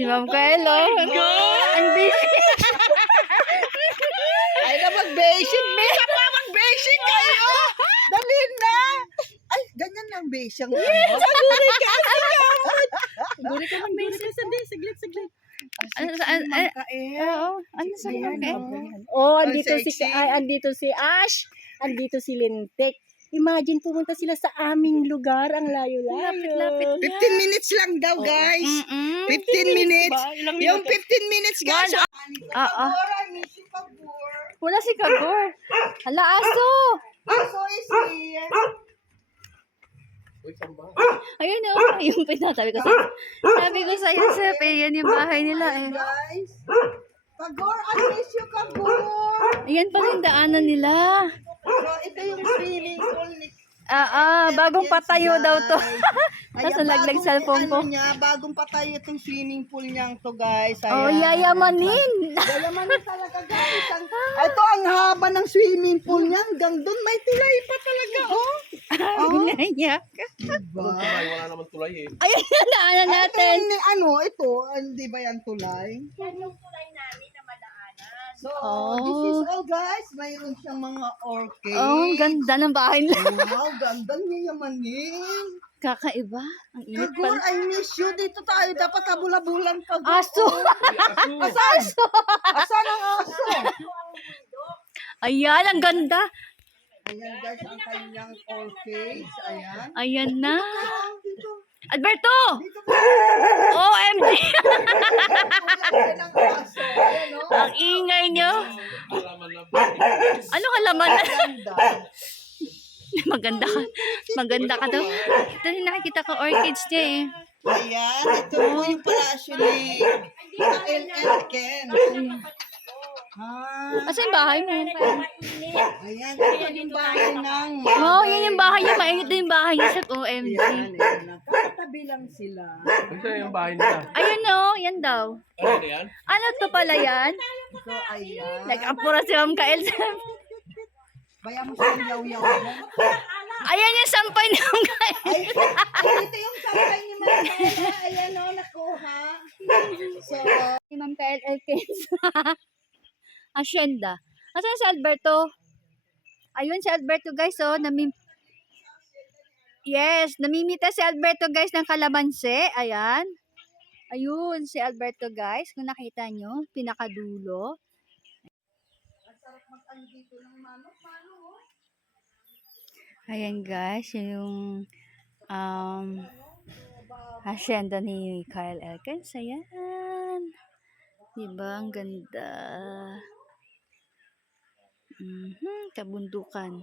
Si Ma'am Kaelo. Ang busy. Ay na mag-basic. Bisa pa mag-basic kayo. Dali na. Ay, ganyan lang basic. Saguri ka. Saguri ka mag-basic. Saglit. Oo. Ano sa Ma'am Kaelo? Oh, andito si Ash, andito si Lintek. Imagine pumunta sila sa aming lugar, ang layo-layo. Lapit. 15 minutes lang daw, guys. 15 minutes. Yung 15 minutes, guys. Oo. I miss you, Pabor. Wala si Kagor. Hala, aso. So is here. Ayun o. Yung pinatabi ko sa... Sabi ko sa'yo, Sep, yan yung bahay nila eh. Guys. Pagor, I miss you, Pagor. Ayan pa rin daanan nila. So, ito yung swimming pool ni Bagong patayo daw to. Ayan, Nasa laglag bagong, cellphone ko. Bagong patayo itong swimming pool niyang to, guys. Oh, Ayan. yayamanin. Yayamanin talaga, guys. Ito ang haba ng swimming pool niya. Hanggang doon may tulay pa talaga, oh. Ginaiyak. Diba? Wala naman tulay eh. Ayun yung daanan natin. Ito, hindi ba yan tulay? Yan yung tulay namin na madaanan. So, Oh. this is all, guys. Mayroon siyang mga orchids. Oh, ang ganda ng bahay nila. Wow, ganda niya yamanin. Kakaiba. Ang init Pagor, pala. I miss you. Dito tayo. Dapat habula-bulan pa. Aso. Asan? Asan ang aso? Ayan, ang ganda. Ayan, guys, ang kanyang orchids. Ayan. Ayan na. Dito. Alberto! Dito po. OMG! Ayan ang aso. Ayan, oh. Ang ingay nyo. Ano kalaman na? Ganda. Maganda ka. Maganda ka daw. Ito yung nakikita ko orchids niya eh. Ayan, ito po yung palasyo ni Ken. Asa yung bahay mo? Ayan, ito yung bahay ng Oh, yan yung bahay niya. Mainit na yung bahay niya sa OMG. Katabi lang sila. Ito yung bahay nila. Ayun o, yan daw. Ano yan? Ano to pala yan? So, ayan. Nag-apura si Ma'am Kael. Bayan mo sa yaw-yaw mo. Ayan yung sampay ni Ma'am Kael. Ay, ito yung sampay ni Marcela. Ayan o, nakuha. So, Si Ma'am Kael Elkins. Hacienda. Asan si Alberto? Ayun si Alberto guys oh. Namimita si Alberto guys ng kalamansi. Ayan. Ayun si Alberto guys. Kung nakita nyo, pinakadulo. Ayan guys, yun yung hacienda ni Kyle Elkins. Ayan. Diba? Ang ganda. Kabundukan.